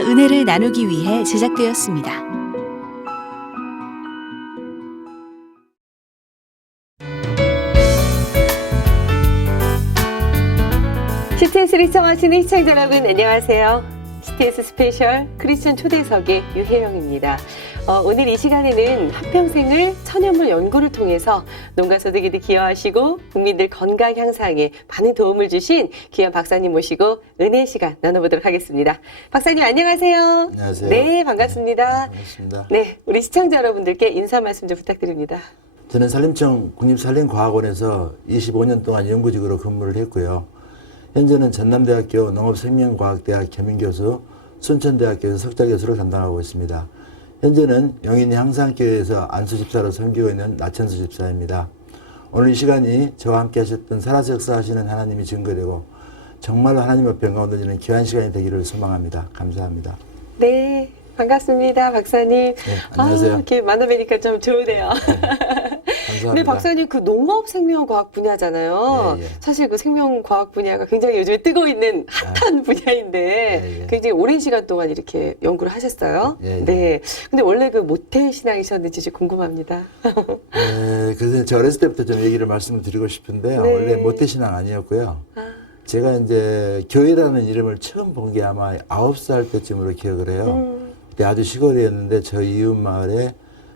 말씀과 은혜를 나누기 위해 제작되었습니다. CTS를 시청하시는 시청자 여러분 안녕하세요. CTS 스페셜 크리스천 초대석의 유혜영입니다. 오늘 이 시간에는 한평생을 천연물 연구를 통해서 농가 소득에도 기여하시고 국민들 건강 향상에 많은 도움을 주신 귀한 박사님 모시고 은혜 시간 나눠보도록 하겠습니다. 박사님 안녕하세요. 안녕하세요. 네, 반갑습니다. 네, 반갑습니다. 네, 우리 시청자 여러분들께 인사 말씀 좀 부탁드립니다. 저는 산림청 국립산림과학원에서 25년 동안 연구직으로 근무를 했고요. 현재는 전남대학교 농업생명과학대학 겸임교수, 순천대학교에서 석좌교수를 담당하고 있습니다. 현재는 영인 향상교회에서 안수집사로 섬기고 있는 나천수 집사입니다. 오늘 이 시간이 저와 함께 하셨던 살아서 역사하시는 하나님이 증거되고 정말로 하나님 앞에 영광 얻어지는 귀한 시간이 되기를 소망합니다. 감사합니다. 네, 반갑습니다, 박사님. 네, 안녕하세요. 이렇게 만나뵈니까 좀 좋으네요. 감사합니다. 네, 박사님 그 농업 생명과학 분야잖아요. 예, 예. 사실 그 생명과학 분야가 굉장히 요즘에 뜨고 있는 핫한 분야인데 예, 예. 굉장히 오랜 시간 동안 이렇게 연구를 하셨어요. 예, 예. 네. 근데 원래 그 모태 신앙이셨는지 좀 궁금합니다. 네, 그래서 제가 어렸을 때부터 좀 얘기를 말씀을 드리고 싶은데요. 네. 원래 모태신앙 아니었고요. 제가 이제 교회라는 이름을 처음 본 게 아마 9살 때쯤으로 기억을 해요. 그때 아주 시골이었는데 저 이웃 마을에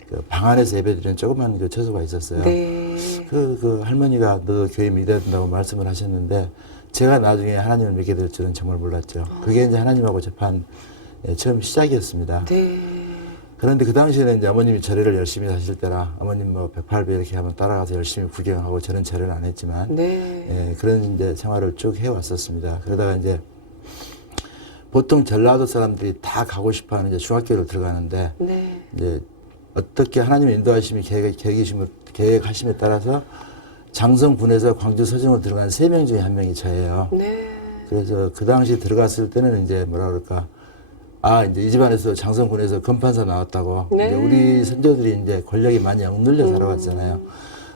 그 방 안에서 예배드리는 조그만 그 처소가 있었어요. 네. 그 할머니가 너 교회 믿어야 된다고 말씀을 하셨는데 제가 나중에 하나님을 믿게 될 줄은 정말 몰랐죠. 그게 이제 하나님하고 접한 처음 시작이었습니다. 네. 그런데 그 당시에는 이제 어머님이 절에를 열심히 하실 때라 어머님 뭐 108배 이렇게 하면 따라가서 열심히 구경하고 저는 절은 안 했지만 네. 그런 이제 생활을 쭉 해왔었습니다. 그러다가 이제 보통 전라도 사람들이 다 가고 싶어하는 이제 중학교를 들어가는데 네. 이제 어떻게 하나님의 인도하심이 계획하심에 따라서 장성군에서 광주 서정으로 들어간 3명 중에 1명이 저예요. 네. 그래서 그 당시 들어갔을 때는 이제 뭐라 그럴까. 이제 이 집안에서 장성군에서 검판사 나왔다고. 네. 이제 우리 선조들이 이제 권력이 많이 억눌려 살아왔잖아요.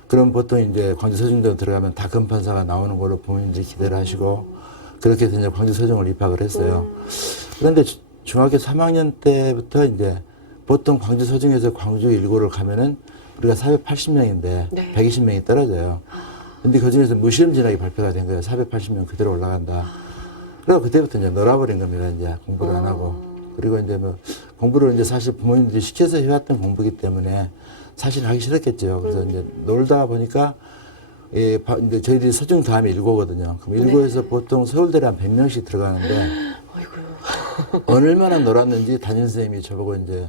그럼 보통 이제 광주 서정도 들어가면 다 검판사가 나오는 걸로 부모님들이 기대를 하시고 그렇게 해서 이제 광주 서정을 입학을 했어요. 그런데 중학교 3학년 때부터 이제 보통 광주 서정에서 광주 일고를 가면은 우리가 480명인데 네. 120명이 떨어져요. 근데 그 중에서 무시름진하게 발표가 된 거예요. 480명 그대로 올라간다. 그래서 그때부터 이제 놀아버린 겁니다. 이제 공부를 안 하고. 그리고 이제 뭐 공부를 이제 사실 부모님들이 시켜서 해왔던 공부기 때문에 사실 하기 싫었겠죠. 그래서 이제 놀다 보니까 이제 저희들이 서중 다음에 일고거든요. 그럼 일고에서 보통 서울대를 한 100명씩 들어가는데 아이고. 얼마나 놀았는지 담임선생님이 저보고 이제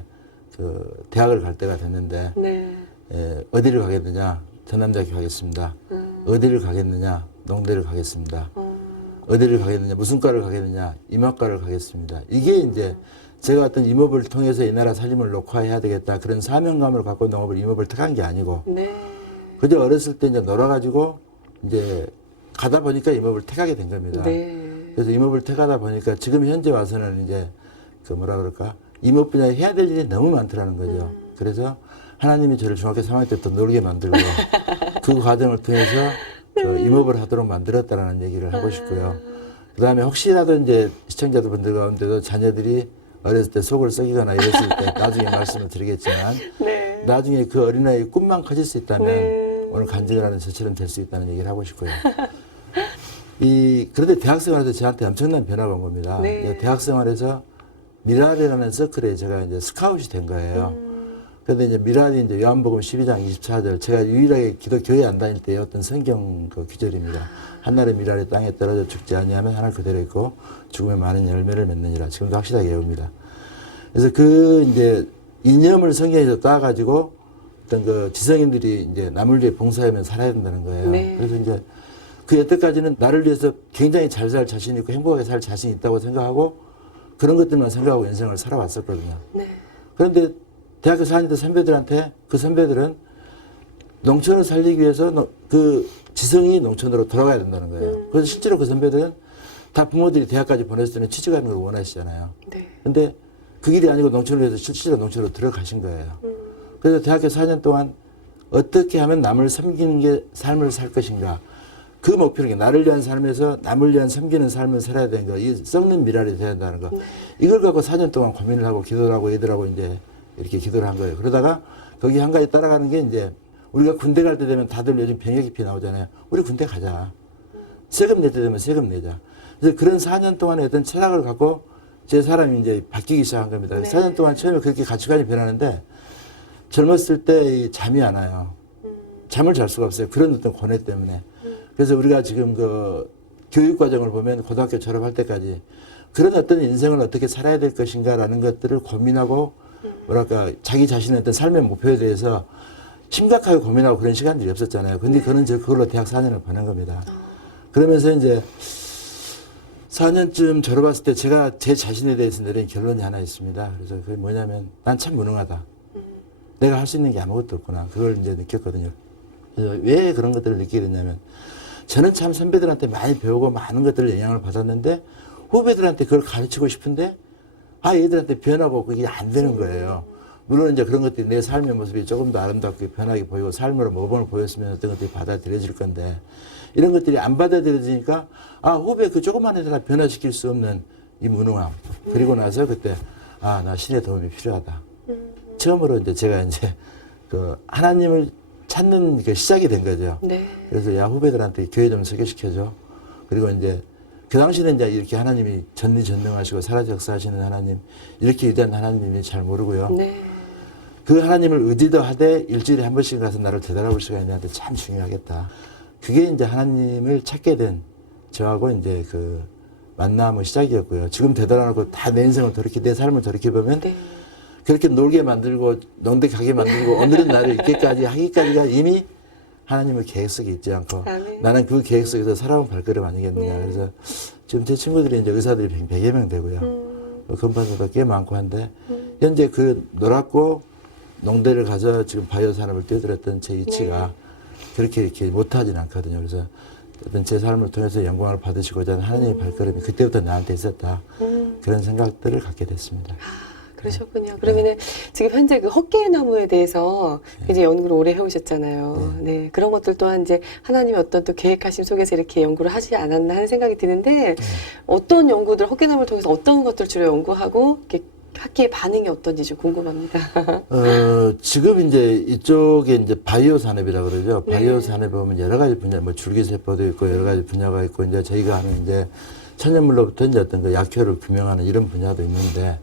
그 대학을 갈 때가 됐는데 네. 어디를 가겠느냐 전남대학교 가겠습니다. 어디를 가겠느냐 농대를 가겠습니다. 어디를 가겠느냐 무슨 과를 가겠느냐 임학과를 가겠습니다. 이게 이제 제가 어떤 임업을 통해서 이 나라 살림을 녹화해야 되겠다 그런 사명감을 갖고 농업을 임업을 택한 게 아니고 네. 그저 어렸을 때 이제 놀아가지고 이제 가다 보니까 임업을 택하게 된 겁니다. 네. 그래서 임업을 택하다 보니까 지금 현재 와서는 이제 그 뭐라 그럴까 임업 분야에 해야 될 일이 너무 많더라는 거죠. 그래서 하나님이 저를 중학교 3학년 때부터 놀게 만들고 그 과정을 통해서 그 임업을 하도록 만들었다라는 얘기를 하고 싶고요. 그 다음에 혹시라도 이제 시청자분들 가운데도 자녀들이 어렸을 때 속을 썩이거나 이랬을 때 나중에 말씀을 드리겠지만 네. 나중에 그 어린아이의 꿈만 커질 수 있다면 네. 오늘 간증을 하는 저처럼 될 수 있다는 얘기를 하고 싶고요. 그런데 대학생활에서 저한테 엄청난 변화가 온 겁니다. 네. 대학생활에서 미랄이라는 서클에 제가 이제 스카웃이 된 거예요. 그런데 이제 미랄이 이제 요한복음 12장 24절 제가 유일하게 교회 안 다닐 때 어떤 성경 그 규절입니다. 한날의 미랄이 땅에 떨어져 죽지 아니하면 하늘 그대로 있고 죽으면 많은 열매를 맺느니라. 지금도 확실하게 외웁니다. 그래서 그 이제 이념을 성경에서 따가지고 어떤 그 지성인들이 이제 남을 위해 봉사하면 살아야 된다는 거예요. 네. 그래서 이제 그 여태까지는 나를 위해서 굉장히 잘 살 자신 있고 행복하게 살 자신 있다고 생각하고 그런 것들만 생각하고 인생을 살아왔었거든요. 네. 그런데 대학교 4학년 때 선배들한테 그 선배들은 농촌을 살리기 위해서 그 지성이 농촌으로 돌아가야 된다는 거예요. 그래서 실제로 그 선배들은 다 부모들이 대학까지 보냈을 때는 취직하는 걸 원하시잖아요. 네. 근데 그 길이 아니고 농촌을 위해서 실제로 농촌으로 들어가신 거예요. 그래서 대학교 4년 동안 어떻게 하면 남을 섬기는 게 삶을 살 것인가 그 목표는 나를 위한 삶에서 남을 위한 섬기는 삶을 살아야 되는 거, 이 썩는 미랄이 돼야 된다는 거. 이걸 갖고 4년 동안 고민을 하고 기도를 하고 애들하고 이제 이렇게 기도를 한 거예요. 그러다가 거기 한 가지 따라가는 게 이제 우리가 군대 갈 때 되면 다들 요즘 병역 기피 나오잖아요. 우리 군대 가자. 세금 낼 때 되면 세금 내자. 그래서 그런 4년 동안의 어떤 철학을 갖고 제 사람이 이제 바뀌기 시작한 겁니다. 네. 4년 동안 처음에 그렇게 가치관이 변하는데 젊었을 때 잠이 안 와요. 잠을 잘 수가 없어요. 그런 어떤 고뇌 때문에. 그래서 우리가 지금 그 교육 과정을 보면 고등학교 졸업할 때까지 그런 어떤 인생을 어떻게 살아야 될 것인가라는 것들을 고민하고 뭐랄까 자기 자신의 어떤 삶의 목표에 대해서 심각하게 고민하고 그런 시간들이 없었잖아요. 근데 그는 그걸로 대학 4년을 보낸 겁니다. 그러면서 이제 4년쯤 졸업했을 때 제가 제 자신에 대해서 내린 결론이 하나 있습니다. 그래서 그게 뭐냐면 난 참 무능하다. 내가 할 수 있는 게 아무것도 없구나. 그걸 이제 느꼈거든요. 그래서 왜 그런 것들을 느끼게 됐냐면 저는 참 선배들한테 많이 배우고 많은 것들을 영향을 받았는데 후배들한테 그걸 가르치고 싶은데 얘들한테 변하고 그게 안 되는 거예요. 물론 이제 그런 것들이 내 삶의 모습이 조금 더 아름답게 변하게 보이고 삶으로 모범을 보였으면 어떤 것들이 받아들여질 건데 이런 것들이 안 받아들여지니까 후배 그 조그만 애들 하나 변화시킬 수 없는 이 무능함. 그리고 나서 그때 나 신의 도움이 필요하다. 처음으로 이제 제가 이제 그 하나님을 찾는 그 시작이 된 거죠. 네. 그래서 후배들한테 교회 좀 소개시켜줘. 그리고 이제 그 당시에는 이제 이렇게 하나님이 전지전능하시고 살아서 역사하시는 하나님, 이렇게 위대한 하나님이 잘 모르고요. 네. 그 하나님을 의지도 하되 일주일에 한 번씩 가서 나를 되돌아볼 시간이 나한테 참 중요하겠다. 그게 이제 하나님을 찾게 된 저하고 이제 그 만남의 시작이었고요. 지금 되돌아놓고 다 내 인생을 돌이켜, 내 삶을 돌이켜보면 네. 그렇게 놀게 만들고 농대 가게 만들고 오늘은 나를 있게까지 하기까지가 이미 하나님의 계획 속에 있지 않고 아멘. 나는 그 계획 속에서 살아온 발걸음 아니겠느냐. 네. 그래서 지금 제 친구들이 이제 의사들이 100여 명 되고요. 건반사도 꽤 많고 한데 현재 그 놀았고 농대를 가서 지금 바이오 산업을 뛰어들었던 제 이치가 그렇게 이렇게 못하진 않거든요. 그래서 어떤 제 삶을 통해서 영광을 받으시고자 하는 하나님의 발걸음이 그때부터 나한테 있었다. 그런 생각들을 갖게 됐습니다. 그러셨군요. 그러면은 지금 현재 그 헛개의 나무에 대해서 이제 연구를 오래 해오셨잖아요. 네. 그런 것들 또한 이제 하나님의 어떤 또 계획하심 속에서 이렇게 연구를 하지 않았나 하는 생각이 드는데 어떤 연구들, 헛개나무를 통해서 어떤 것들 주로 연구하고 이렇게 학계의 반응이 어떤지 좀 궁금합니다. 지금 이제 이쪽에 이제 바이오 산업이라고 그러죠. 네. 바이오 산업에 보면 여러 가지 분야, 뭐 줄기세포도 있고 여러 가지 분야가 있고 이제 저희가 하는 이제 천연물로부터 이제 어떤 그 약효를 규명하는 이런 분야도 있는데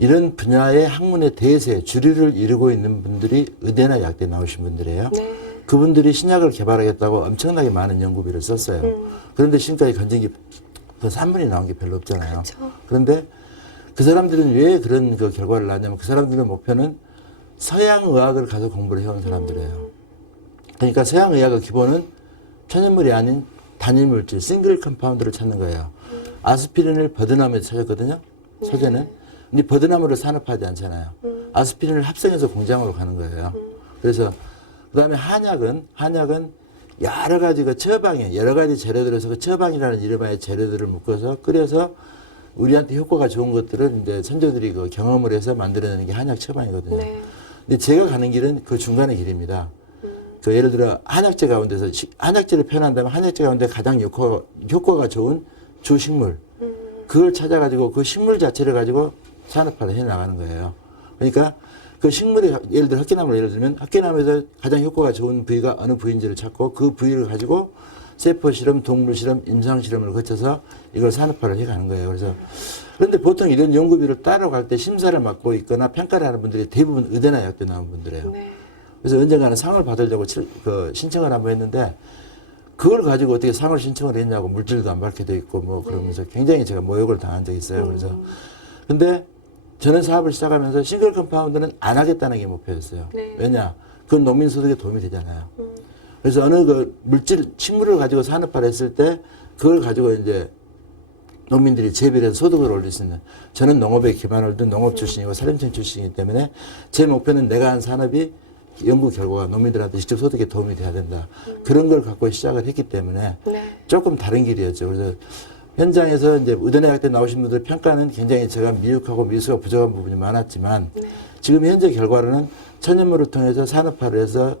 이런 분야의 학문의 대세, 주류를 이루고 있는 분들이 의대나 약대 나오신 분들이에요. 네. 그분들이 신약을 개발하겠다고 엄청나게 많은 연구비를 썼어요. 그런데 지금까지 건진 게 그 산문이 나온 게 별로 없잖아요. 그렇죠. 그런데 그 사람들은 왜 그런 그 결과를 낳냐면 그 사람들의 목표는 서양 의학을 가서 공부를 해온 사람들이에요. 그러니까 서양 의학의 기본은 천연물이 아닌 단일 물질, 싱글 컴파운드를 찾는 거예요. 아스피린을 버드나무에서 찾았거든요. 소재는. 근데 버드나무를 산업하지 않잖아요. 아스피린을 합성해서 공장으로 가는 거예요. 그래서 그다음에 한약은 여러 가지 그 처방에 여러 가지 재료들에서 그 처방이라는 이름의 재료들을 묶어서 끓여서 우리한테 효과가 좋은 것들은 이제 선조들이 그 경험을 해서 만들어내는 게 한약 처방이거든요. 네. 근데 제가 가는 길은 그 중간의 길입니다. 그 예를 들어 한약재 가운데서 한약재를 표현한다면 한약재 가운데 가장 효과가 좋은 주식물 그걸 찾아가지고 그 식물 자체를 가지고 산업화를 해 나가는 거예요. 그러니까 그 식물이 예를 들어 헛개나무를 예를 들면 헛개나무에서 가장 효과가 좋은 부위가 어느 부위인지를 찾고 그 부위를 가지고 세포 실험, 동물 실험, 임상 실험을 거쳐서 이걸 산업화를 해 가는 거예요. 그래서 그런데 보통 이런 연구비를 따러 갈 때 심사를 맡고 있거나 평가를 하는 분들이 대부분 의대나 약대 나온 분들이에요. 네. 그래서 언젠가는 상을 받으려고 신청을 한번 했는데 그걸 가지고 어떻게 상을 신청을 했냐고 물질도 안 밝혀져 있고 뭐 그러면서 굉장히 제가 모욕을 당한 적이 있어요. 그래서 근데 저는 사업을 시작하면서 싱글 컴파운드는 안 하겠다는 게 목표였어요. 네. 왜냐? 그건 농민 소득에 도움이 되잖아요. 그래서 어느 그 물질, 식물을 가지고 산업화를 했을 때 그걸 가지고 이제 농민들이 재배를 해서 소득을 올릴 수 있는 저는 농업에 기반을 둔 농업 출신이고 사림청 출신이기 때문에 제 목표는 내가 한 산업이 연구 결과가 농민들한테 직접 소득에 도움이 돼야 된다. 그런 걸 갖고 시작을 했기 때문에 네. 조금 다른 길이었죠. 그래서 현장에서 이제 의대대학 때 나오신 분들 평가는 굉장히 제가 미흡하고 미수가 부족한 부분이 많았지만 지금 현재 결과로는 천연물을 통해서 산업화를 해서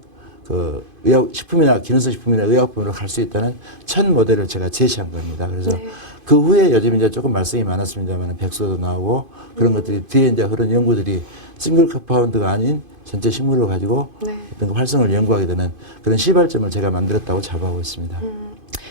그 의학 식품이나 기능성 식품이나 의약품으로 갈 수 있다는 첫 모델을 제가 제시한 겁니다. 그래서 네. 그 후에 요즘 이제 조금 말썽이 많았습니다만 백소도 나오고 그런 것들이 뒤에 이제 그런 연구들이 싱글 컴파운드가 아닌 전체 식물을 가지고 네. 어떤 그 활성을 연구하게 되는 그런 시발점을 제가 만들었다고 자부하고 있습니다.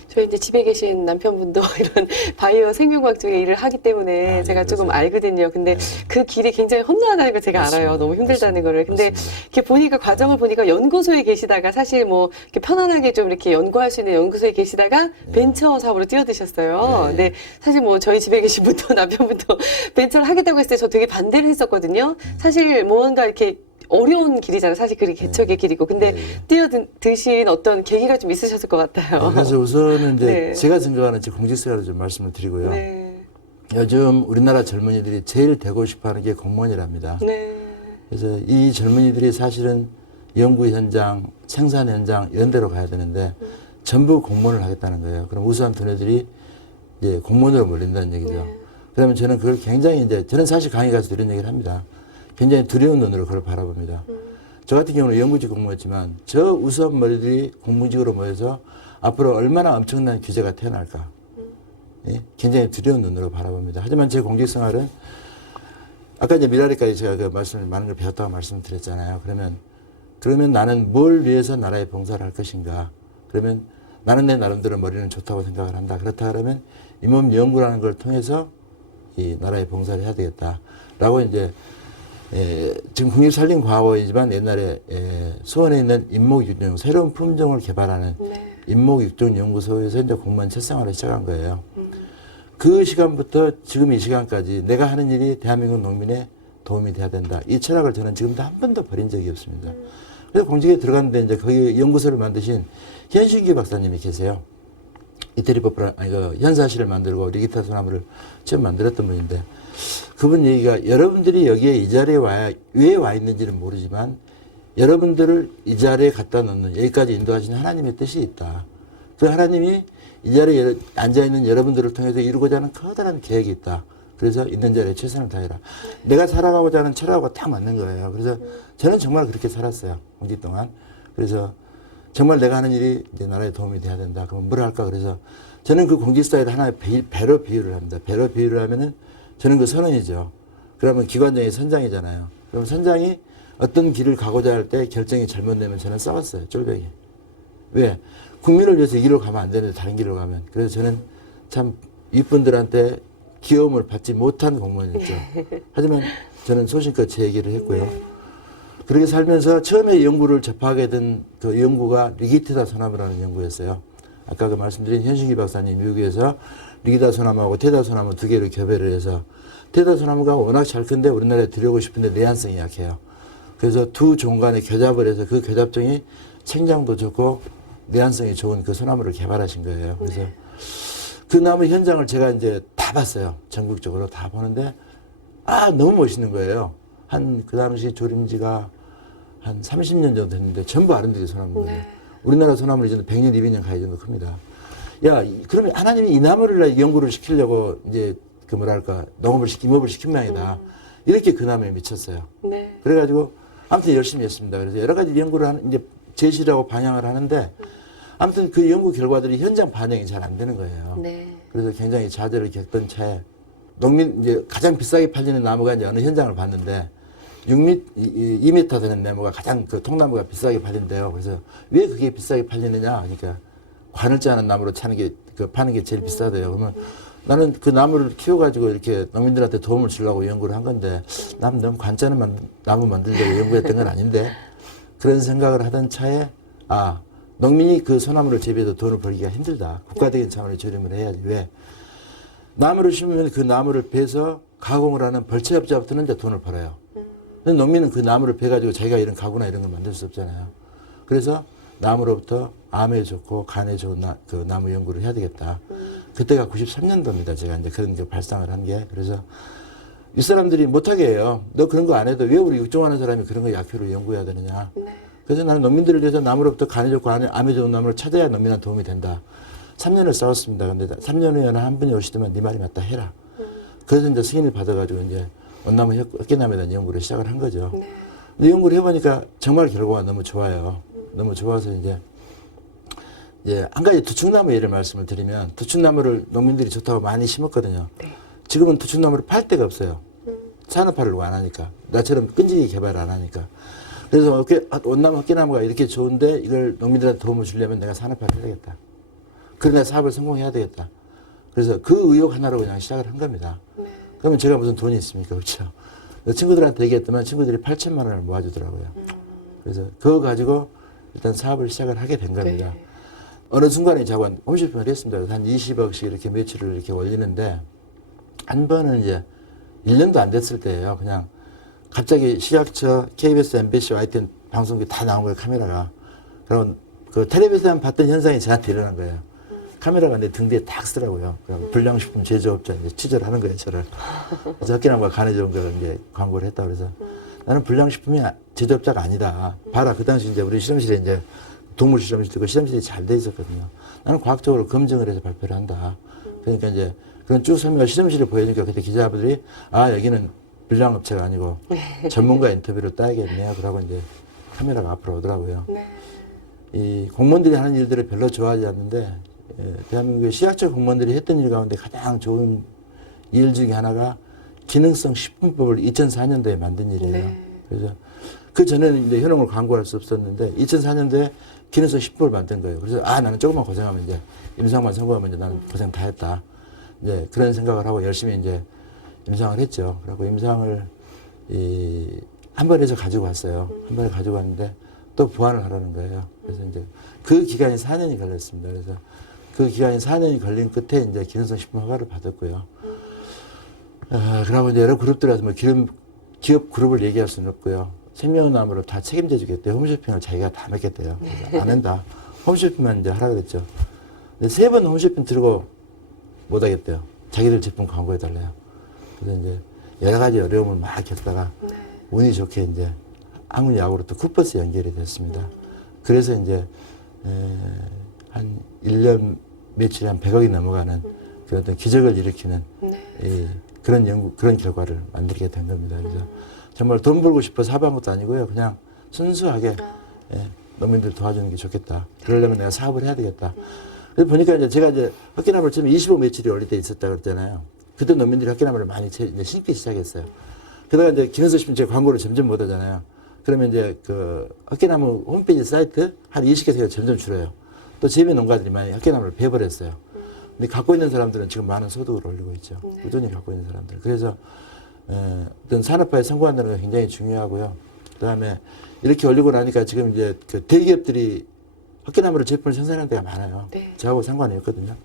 저희 이제 집에 계신 남편분도 이런 바이오 생명과학 쪽에 일을 하기 때문에 네, 제가 조금 그래서. 알거든요. 근데 네. 그 길이 굉장히 험난하다는 걸 제가 맞습니다. 알아요. 너무 힘들다는 맞습니다. 거를. 근데 맞습니다. 이렇게 보니까 과정을 보니까 연구소에 계시다가 사실 뭐 이렇게 편안하게 좀 이렇게 연구할 수 있는 연구소에 계시다가 벤처 사업으로 뛰어드셨어요. 네. 근데 사실 뭐 저희 집에 계신 분도 남편분도 벤처를 하겠다고 했을 때 저 되게 반대를 했었거든요. 사실 뭔가 이렇게 어려운 길이잖아요. 사실 그게 개척의 길이고. 근데 네. 뛰어드신 어떤 계기가 좀 있으셨을 것 같아요. 그래서 우선은 이제 네. 제가 생각하는 제 공직생활을 좀 말씀을 드리고요. 네. 요즘 우리나라 젊은이들이 제일 되고 싶어하는 게 공무원이랍니다. 네. 그래서 이 젊은이들이 사실은 연구 현장, 생산 현장 이런 데로 가야 되는데 전부 공무원을 하겠다는 거예요. 그럼 우수한 두뇌들이 이제 공무원으로 몰린다는 얘기죠. 네. 그러면 저는 그걸 굉장히 이제 저는 사실 강의 가서 이런 얘기를 합니다. 굉장히 두려운 눈으로 그걸 바라봅니다. 저 같은 경우는 연구직 공무원이지만 저 우수한 머리들이 공무직으로 모여서 앞으로 얼마나 엄청난 규제가 태어날까. 예? 굉장히 두려운 눈으로 바라봅니다. 하지만 제 공직 생활은 아까 이제 미라리까지 제가 그 말씀을 많은 걸 배웠다고 말씀드렸잖아요. 그러면 나는 뭘 위해서 나라에 봉사를 할 것인가. 그러면 나는 내 나름대로 머리는 좋다고 생각을 한다. 그렇다 그러면 잇몸 연구라는 걸 통해서 이 나라에 봉사를 해야 되겠다라고 이제 지금 국립산림과학원이지만 옛날에 수원에 있는 잇목육종 새로운 품종을 개발하는 네. 잇목육종 연구소에서 이제 공무원 첫 생활을 시작한 거예요. 그 시간부터 지금 이 시간까지 내가 하는 일이 대한민국 농민의 도움이 돼야 된다. 이 철학을 저는 지금도 한 번도 버린 적이 없습니다. 그래서 공직에 들어갔는데 이제 거기 연구소를 만드신 현신기 박사님이 계세요. 이태리 버프라 현사실을 만들고 리기타 소나무를 처음 만들었던 분인데 그분 얘기가 여러분들이 여기에 이 자리에 왜 와 있는지는 모르지만 여러분들을 이 자리에 갖다 놓는 여기까지 인도하시는 하나님의 뜻이 있다. 그 하나님이 이 자리에 앉아있는 여러분들을 통해서 이루고자 하는 커다란 계획이 있다. 그래서 있는 자리에 최선을 다해라. 내가 살아가고자 하는 철학하고 딱 맞는 거예요. 그래서 저는 정말 그렇게 살았어요. 공직 동안. 그래서 정말 내가 하는 일이 이제 나라에 도움이 돼야 된다. 그럼 뭘 할까? 그래서 저는 그 공직 스타일을 하나의 배로 비유를 합니다. 배로 비유를 하면은 저는 그 선원이죠. 그러면 기관장이 선장이잖아요. 그럼 선장이 어떤 길을 가고자 할 때 결정이 잘못되면 저는 싸웠어요. 쫄병이. 왜? 국민을 위해서 이 길로 가면 안 되는데 다른 길로 가면. 그래서 저는 참 윗분들한테 귀여움을 받지 못한 공무원이었죠. 하지만 저는 소신껏 제 얘기를 했고요. 그렇게 살면서 처음에 연구를 접하게 된 그 연구가 리기티다 소나무라는 연구였어요. 아까 그 말씀드린 현신기 박사님 미국에서 리기다 소나무하고 테다 소나무 두 개를 교배를 해서 테다 소나무가 워낙 잘 큰데 우리나라에 들여오고 싶은데 내한성이 약해요. 그래서 두 종 간에 교잡을 해서 그 교잡종이 생장도 좋고 내한성이 좋은 그 소나무를 개발하신 거예요. 그래서 그 나무 현장을 제가 이제 다 봤어요. 전국적으로 다 보는데 너무 멋있는 거예요. 그 당시 조림지가 한 30년 정도 됐는데 전부 아름드리 소나무거든요. 네. 우리나라 소나무는 이제 100년, 200년 가야 정도 큽니다. 그러면 하나님이 이 나무를 연구를 시키려고 이제 그 뭐랄까 임업을 시킨 모양이다. 이렇게 그 나무에 미쳤어요. 네. 그래가지고 아무튼 열심히 했습니다. 그래서 여러 가지 연구를 이제 제시를 하고 방향을 하는데 아무튼 그 연구 결과들이 현장 반영이 잘 안 되는 거예요. 네. 그래서 굉장히 좌절을 겪던 차에 이제 가장 비싸게 팔리는 나무가 이제 어느 현장을 봤는데 2m 되는 나무가 가장 그 통나무가 비싸게 팔린대요. 그래서 왜 그게 비싸게 팔리느냐 하니까 관을 짜는 나무로 파는 게 제일 비싸대요. 그러면 나는 그 나무를 키워가지고 이렇게 농민들한테 도움을 주려고 연구를 한 건데 남 너무 관 짜는 나무 만들려고 연구했던 건 아닌데 그런 생각을 하던 차에 농민이 그 소나무를 재배해도 돈을 벌기가 힘들다. 국가적인 차원의 조림을 해야지. 왜? 나무를 심으면 그 나무를 베서 가공을 하는 벌채업자부터는 이제 돈을 벌어요. 근데 농민은 그 나무를 베가지고 자기가 이런 가구나 이런 걸 만들 수 없잖아요. 그래서 나무로부터 암에 좋고 간에 좋은 그 나무 연구를 해야 되겠다. 그때가 93년도입니다. 제가 이제 그런 거 발상을 한 게. 그래서 이 사람들이 못하게 해요. 너 그런 거 안 해도 왜 우리 육종하는 사람이 그런 거 약효를 연구해야 되느냐. 그래서 나는 농민들을 위해서 나무로부터 간에 좋고 암에 좋은 나무를 찾아야 농민한테 도움이 된다. 3년을 싸웠습니다. 근데 3년 후에 한 분이 오시더만 네 말이 맞다 해라. 그래서 이제 승인을 받아가지고 이제 원나무 헛개나무에 대한 연구를 시작을 한 거죠. 근데 연구를 해보니까 정말 결과가 너무 좋아요. 너무 좋아서 이제 한 가지 두충나무 예를 말씀을 드리면 두충나무를 농민들이 좋다고 많이 심었거든요. 네. 지금은 두충나무를 팔 데가 없어요. 산업화를 안 하니까. 나처럼 끈질기게 개발을 안 하니까. 그래서 온나무 헛개나무가 이렇게 좋은데 이걸 농민들한테 도움을 주려면 내가 산업화를 해야겠다. 그러나 사업을 성공해야 되겠다. 그래서 그 의욕 하나로 그냥 시작을 한 겁니다. 그러면 제가 무슨 돈이 있습니까? 그렇죠. 친구들한테 얘기했더니 친구들이 8천만 원을 모아주더라고요. 그래서 그거 가지고 일단 사업을 시작을 하게 된 겁니다. 네. 어느 순간에 자꾸 홈쇼핑을 했습니다. 한 20억씩 이렇게 매출을 이렇게 올리는데 한 번은 이제 1년도 안 됐을 때예요. 그냥 갑자기 식약처, KBS, MBC, YTN 방송국에 다 나온 거예요. 카메라가. 그러면 그 텔레비전만 봤던 현상이 저한테 일어난 거예요. 카메라가 내 등 뒤에 딱 쓰더라고요. 불량식품 제조업자 이제 취재를 하는 거예요, 저를. 그래서 헛개나무가 간에 좋은 거 이제 광고를 했다 그래서 나는 불량식품이 제조업자가 아니다. 봐라, 그 당시 이제 우리 실험실에 이제 동물 실험실도 그 실험실이 잘 돼 있었거든요. 나는 과학적으로 검증을 해서 발표를 한다. 그러니까 이제 그런 쭉 설명을 실험실에 보여주니까 그때 기자분들이 여기는 불량업체가 아니고 전문가 인터뷰를 따야겠네요. 그러고 이제 카메라가 앞으로 오더라고요. 네. 이 공무원들이 하는 일들을 별로 좋아하지 않는데 대한민국의 시약처 공무원들이 했던 일 가운데 가장 좋은 일 중에 하나가 기능성 식품법을 2004년도에 만든 일이에요. 네. 그래서 그 전에는 이제 현혹을 광고할 수 없었는데 2004년도에 기능성 식품을 만든 거예요. 그래서 나는 조금만 고생하면 이제 임상만 성공하면 이제 나는 고생 다 했다. 이제 그런 생각을 하고 열심히 이제 임상을 했죠. 그리고 임상을 한 번에서 가지고 왔어요. 한 번에 가지고 왔는데 또 보완을 하라는 거예요. 그래서 이제 그 기간이 4년이 걸렸습니다. 그래서 그 기간이 4년이 걸린 끝에 이제 기능성 식품 허가를 받았고요. 그러고 이제 여러 그룹들에서 뭐 기업 그룹을 얘기할 수는 없고요. 생명나무를 다 책임져 주겠대요. 홈쇼핑을 자기가 다 맡겠대요. 그래서 안 한다. 홈쇼핑만 이제 하라 그랬죠. 근데 3번 홈쇼핑 들고 못 하겠대요. 자기들 제품 광고해달래요. 그래서 이제 여러 가지 어려움을 막 겪다가 운이 좋게 이제 한국야구로 또 쿠퍼스 연결이 됐습니다. 그래서 이제 한 1년 매출이 한 100억이 넘어가는 그 어떤 기적을 일으키는 그런 결과를 만들게 된 겁니다. 그래서 정말 돈 벌고 싶어서 하ban 것도 아니고요. 그냥 순수하게 농민들 도와주는 게 좋겠다. 그러려면 내가 사업을 해야 되겠다. 그래서 보니까 이제 제가 이제 헛개나무를 처음에 25 매출이 올릴 때 있었다 그랬잖아요. 그때 농민들이 헛개나무를 많이 이제 심기 시작했어요. 그러다가 이제 기능성 식품 제가 광고를 점점 못 하잖아요. 그러면 이제 그 헛개나무 홈페이지 사이트 한 20개가 점점 줄어요. 또 재배 농가들이 많이 헛개나무를 베버렸어요. 근데 갖고 있는 사람들은 지금 많은 소득을 올리고 있죠. 꾸준히 갖고 있는 사람들. 그래서 어떤 산업화에 성공한다는 게 굉장히 중요하고요. 그다음에 이렇게 올리고 나니까 지금 이제 그 대기업들이 헛개나무를 제품을 생산하는 데가 많아요. 네. 저하고 상관이 없거든요.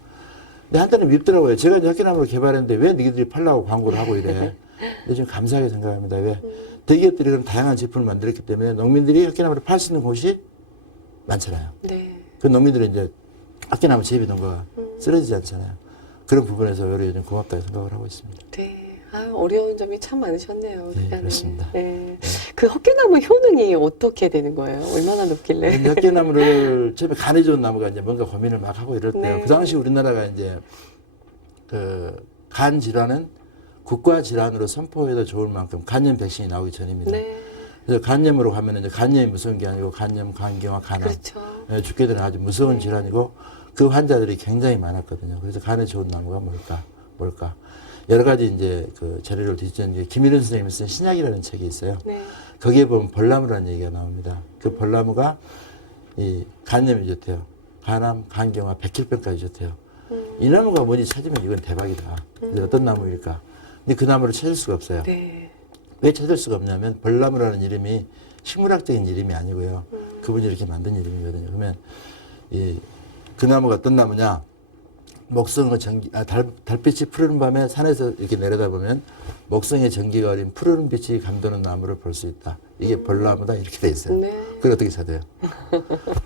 근데 한때는 밉더라고요. 제가 이제 헛개나무를 개발했는데 왜 너희들이 팔라고 광고를 하고 이래. 근데 좀 감사하게 생각합니다. 왜? 대기업들이 그런 다양한 제품을 만들었기 때문에 농민들이 헛개나무를 팔 수 있는 곳이 많잖아요. 네. 그 농민들은 이제 헛개나무 재배 농가가 쓰러지지 않잖아요. 그런 부분에서 오히려 요즘 고맙다고 생각을 하고 있습니다. 네. 어려운 점이 참 많으셨네요. 네, 그간에. 그렇습니다. 네. 그 헛개나무 효능이 어떻게 되는 거예요? 얼마나 높길래? 헛개나무를 처음에 간에 좋은 나무가 이제 뭔가 고민을 막 하고 이럴 때요. 네. 그 당시 우리나라가 이제 그 간 질환은 국가 질환으로 선포해도 좋을 만큼 간염 백신이 나오기 전입니다. 네. 그래서 간염으로 가면 이제 간염이 무서운 게 아니고 간염, 간경화, 간암 그렇죠. 죽게 되는 아주 무서운 질환이고 그 환자들이 굉장히 많았거든요. 그래서 간에 좋은 나무가 뭘까? 여러 가지 이제 그 자료를 뒤졌는데 김일현 선생님이 쓴 신약이라는 책이 있어요. 네. 거기에 보면 벌나무라는 얘기가 나옵니다. 그 벌나무가 이 간염이 좋대요. 간암, 간경화, 백혈병까지 좋대요. 이 나무가 뭔지 찾으면 이건 대박이다. 근데 어떤 나무일까? 근데 그 나무를 찾을 수가 없어요. 네. 왜 찾을 수가 없냐면 벌나무라는 이름이 식물학적인 이름이 아니고요. 그분이 이렇게 만든 이름이거든요. 그러면 그 나무가 어떤 나무냐? 목성의 달빛이 푸르른 밤에 산에서 이렇게 내려다보면 목성의 전기가 어린 푸르른 빛이 감도는 나무를 볼 수 있다. 이게 벌나무다 이렇게 돼 있어요. 네. 그걸 어떻게 찾아요?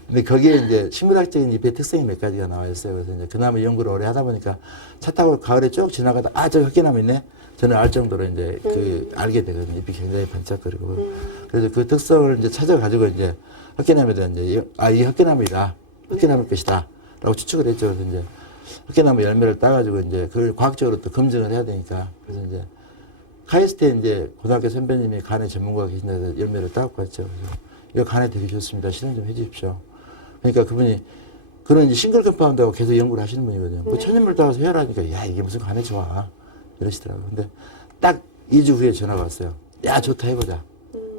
근데 거기에 이제 식물학적인 잎의 특성이 몇 가지가 나와 있어요. 그래서 이제 그 나무 연구를 오래 하다 보니까 차 타고 가을에 쭉 지나가다 저기 헛개나무 있네. 저는 알 정도로 이제 알게 되거든요. 잎이 굉장히 반짝거리고. 그래서 그 특성을 이제 찾아가지고 이제 헛개나무에 대한 이제 이 헛개나무이다. 헛개나무 것이다. 라고 추측을 했죠. 그래서 이제 헛개나무 열매를 따가지고 이제 그걸 과학적으로 또 검증을 해야 되니까. 그래서 이제 카이스트에 이제 고등학교 선배님이 간의 전문가가 계신데 열매를 따갖고 왔죠. 그래서 이거 간에 되게 좋습니다. 실험 좀 해주십시오. 그러니까 그분이 그런 이제 싱글 컴파운드하고 계속 연구를 하시는 분이거든요. 그 천연물 따라서 해열하니까 야 이게 무슨 간에 좋아 이러시더라고요. 근데 딱 2주 후에 전화가 왔어요. 야 좋다 해보자.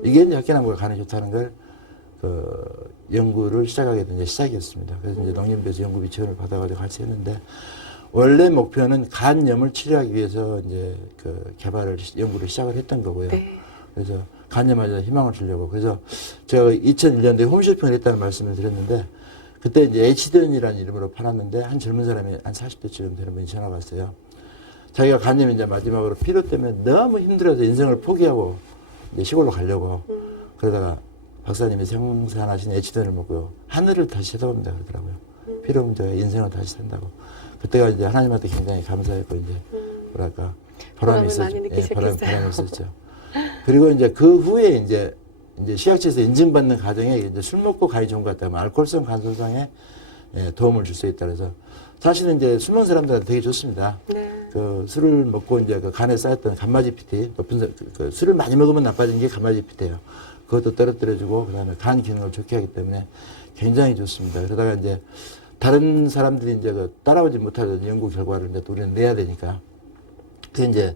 이게 이제 헛개나무가 간에 좋다는 걸 연구를 시작하게 된 시작이었습니다. 그래서 이제 농림부에서 연구비 지원을 받아가지고 같이 했는데 원래 목표는 간염을 치료하기 위해서 이제 연구를 시작을 했던 거고요. 네. 그래서 간염에 희망을 주려고. 그래서 제가 2001년도에 홈쇼핑을 했다는 말씀을 드렸는데 그때 이제 HDN이라는 이름으로 팔았는데 한 젊은 사람이 한 40대쯤 되는 분이 전화가 왔어요. 자기가 간염이 이제 마지막으로 피로 때문에 너무 힘들어서 인생을 포기하고 이제 시골로 가려고 그러다가 박사님이 생산하신 HDN을 먹고요. 하늘을 다시 쳐다봅니다 그러더라고요. 피로 문제가 인생을 다시 산다고. 그때가 이제 하나님한테 굉장히 감사했고 이제 뭐랄까 보람이 있었죠. 보람이 있었죠. 그리고 이제 그 후에 이제 시약처에서 인증받는 가정에 이제 술 먹고 간이 좋은 것 같다면 알코올성 간 손상에 도움을 줄 수 있다 그래서 사실은 이제 술 먹는 사람들한테 되게 좋습니다. 네. 그 술을 먹고 이제 그 간에 쌓였던 간마지 PT 높은 그 술을 많이 먹으면 나빠지는 게 간마지 PT예요. 그것도 떨어뜨려주고 그다음에 간 기능을 좋게 하기 때문에 굉장히 좋습니다. 그러다가 이제 다른 사람들이 이제 따라오지 못하는 연구 결과를 이제 우리는 내야 되니까 그 이제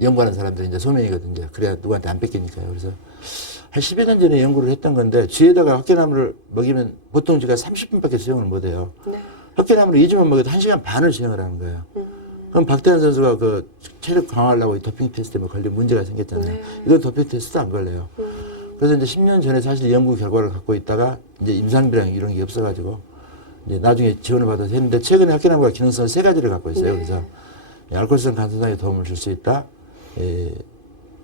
연구하는 사람들이 이제 소명이거든요. 그래야 누구한테 안 뺏기니까요. 그래서 한 10여 년 전에 연구를 했던 건데 쥐에다가 헛개나무를 먹이면 보통 쥐가 30분밖에 수영을 못 해요. 네. 헛개나무를 2주만 먹여도 1시간 반을 수영을 하는 거예요. 그럼 박태환 선수가 그 체력 강화하려고 도핑 테스트에 걸린 문제가 생겼잖아요. 네. 이건 도핑 테스트도 안 걸려요. 그래서 이제 10년 전에 사실 연구 결과를 갖고 있다가 이제 임상비랑 이런 게 없어가지고 이제 나중에 지원을 받아서 했는데 최근에 헛개나무가 기능성 3가지를 갖고 있어요. 네. 그래서 알코올성 간손상에 도움을 줄 수 있다.